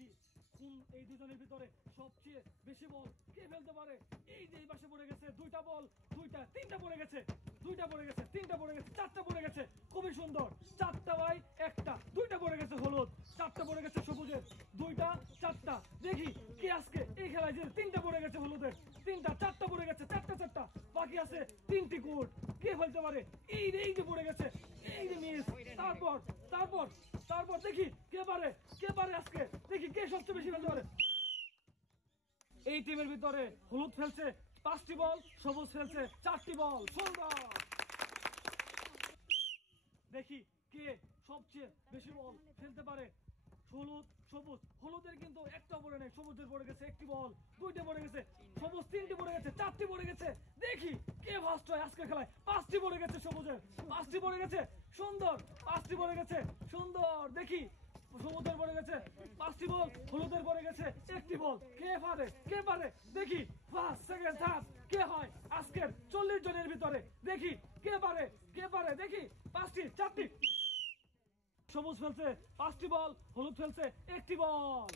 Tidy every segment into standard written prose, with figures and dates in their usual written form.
দেখি কোন এই দুজনের ভিতরে সবচেয়ে বেশি বল কে ফেলতে পারে। এই যে এই পাশে পড়ে গেছে দুইটা বল, দুইটা তিনটা পড়ে গেছে, দুইটা পড়ে গেছে, তিনটা পড়ে গেছে, চারটা পড়ে গেছে, খুবই সুন্দর। চারটা বাই একটা, দুইটা পড়ে গেছে হলুদ, চারটা পড়ে গেছে সবুজের, দুইটা চারটা। দেখি কে আজকে এই খেলায় যে তিনটা পড়ে গেছে হলুদের, তিনটা চারটা পড়ে গেছে, চারটা চারটা, বাকি আছে তিনটি কোট, কে ফেলতে পারে। এই যে পড়ে গেছে, এই যে মিস। তারপর তারপর তারপর দেখি কে পারে, কে পারে আজকে, দেখি কে সবচেয়ে বেশি ফেলতে পারে। এই টিমের ভিতরে হলুদ ফেলছে 5টি বল, সবুজ ফেলছে 4টি বল। সুন্দর। দেখি কে সবচেয়ে বেশি বল ফেলতে পারে। হলুদ সবুজ, হলুদের কিন্তু একটা পড়ে নেই, সবুজের পড়ে গেছে একটি বল, দুইটা পড়ে গেছে, সবুজ 3টি পড়ে গেছে, 4টি পড়ে গেছে। দেখি কে ফার্স্ট হয় আজকের খেলায়। 5টি পড়ে গেছে সবুজের, 5টি পড়ে গেছে। সুন্দর, 5টি পড়ে গেছে। সুন্দর। দেখি সবুজের পড়ে গেছে 5টি বল, হলুদের পড়ে গেছে একটি বল। কে পারে, কে পারে, দেখি ফার্স্ট সেকেন্ড থার্ড কে হয় আজকের 40 জনের ভিতরে। দেখি কে পারে, কে পারে, দেখি 5টি 4টি। সবুজ ফেলছে 5টি বল, হলুদ ফেলছে একটি বল।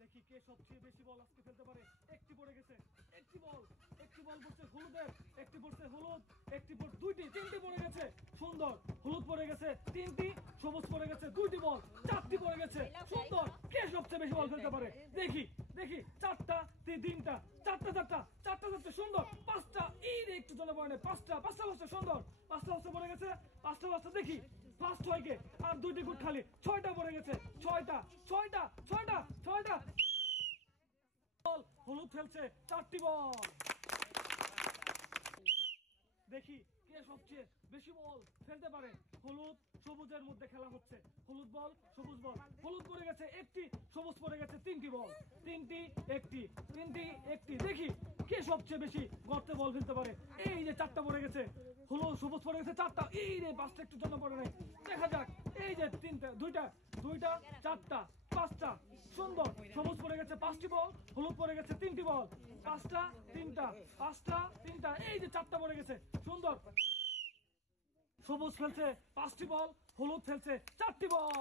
দেখি কে সবচেয়ে বেশি বল আজকে ফেলতে পারে। একটি পড়ে গেছে, একটি বল, একটি বল পড়ছে হলুদের, একটি পড়ছে হলুদ, একটি পড়ছে দুইটি, 3টি পড়ে গেছে। সুন্দর। হলুদ পড়ে গেছে 3টি, সবুজ পড়ে গেছে 2টি বল, 4টি পড়ে গেছে। সুন্দর। কে সবচেয়ে বেশি বল ফেলতে পারে। দেখি দেখি 4টা 3টা, 4টা 4টা, 4টা 4টা। সুন্দর। 5টা, এই রে একটু জলে পড়ে 5টা 5টা 5টা। সুন্দর। 5টা 5টা পড়ে গেছে, 5টা 5টা। দেখি ফার্স্ট হয় কে, আর 2টি গুট খালি, 6টা পড়ে গেছে, 6টা 6টা 6টা 6টা। হলুদ ফেলছে 4টি বল। দেখি কে সবচেয়ে বেশি বল ফেলতে পারে। হলুদ সবুজের মধ্যে খেলা হচ্ছে, হলুদ বল সবুজ বল। হলুদ পড়ে গেছে একটি, সবুজ পড়ে গেছে 3টি বল, 3টি একটি, 3টি একটি। দেখি কে সবচেয়ে বেশি গর্তে বল ফেলতে পারে। এই যে 4টা পড়ে গেছে, হলুদ সবুজ পড়ে গেছে 4টা, এই রে 5টা একটু জন্য পড়ে নাই। দেখা যাক। এই যে 3টা, 2টা 4টা 5টা। সুন্দর। সবুজ পড়ে গেছে 5টি বল, হলুদ পড়ে গেছে 3টি বল, 5টা 3টা, 5টা 3টা। এই যে 4টা পড়ে গেছে। সুন্দর। সবুজ ফেলছে 5টি বল, হলুদ ফেলছে 4টি বল।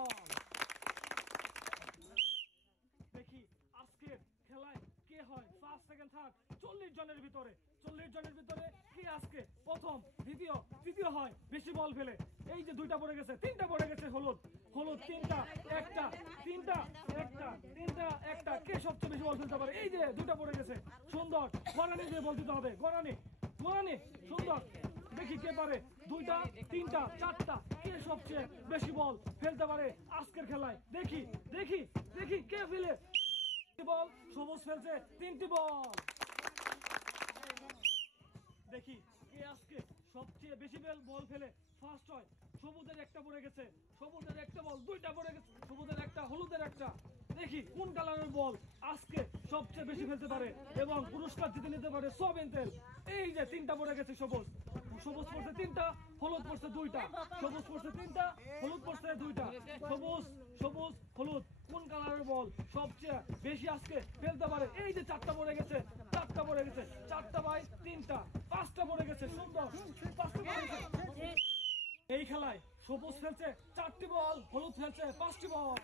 দেখি আজকের খেলায় কে হয় ফার্স্ট সেকেন্ড থার্ড 40 জনের ভিতরে। 40 জনের ভিতরে কে আজকে প্রথম দ্বিতীয় তৃতীয় হয় বেশি বল ফেলে। এই যে 2টা পড়ে গেছে, 3টা পড়ে গেছে হলুদ, হলুদ 3টা একটা, 3টা একটা, 3টা একটা। কে সবচেয়ে বেশি বল ফেলতে পারে। এই যে 2টা পড়ে গেছে। সুন্দর। গড়ানি দিয়ে বল দিতে হবে, গড়ানি গড়ানি। সুন্দর। দেখি কে পারে। 2টা 3টা 4টা। কে সবচেয়ে বেশি বল ফেলতে পারে আজকের খেলায়। দেখি দেখি দেখি কে ফেলে বল। সবুজ ফেলছে 3টি বল। দেখি কে আজকে সবচেয়ে বেশি বল ফেলে ফার্স্ট হয়। সবুজের একটা পড়ে গেছে, সবুজের একটা বল, 2টা পড়ে গেছে, সবুজের একটা, হলুদের একটা। দেখি কোন কালারের বল আজকে সবচেয়ে বেশি ফেলতে পারে এবং পুরস্কার জিতে নিতে পারে সোয়াবিন তেল। এই যে 3টা পড়ে গেছে সবুজ, সবুজ পড়ছে 3টা, হলুদ পড়ছে 2টা, সবুজ পড়ছে 3টা, হলুদ পড়ছে 2টা। সবুজ সবুজ হলুদ কোন কালারের বল সবচেয়ে বেশি আজকে ফেলতে পারে। এই যে 4টা পড়ে গেছে, 4টা পড়ে গেছে, 4টা বাই 3টা, 5টা পড়ে গেছে। সুন্দর। 5টা পড়ে গেছে। এই খেলায় সবুজ ফেলছে 4টি বল, হলুদ ফেলছে 5টি বল।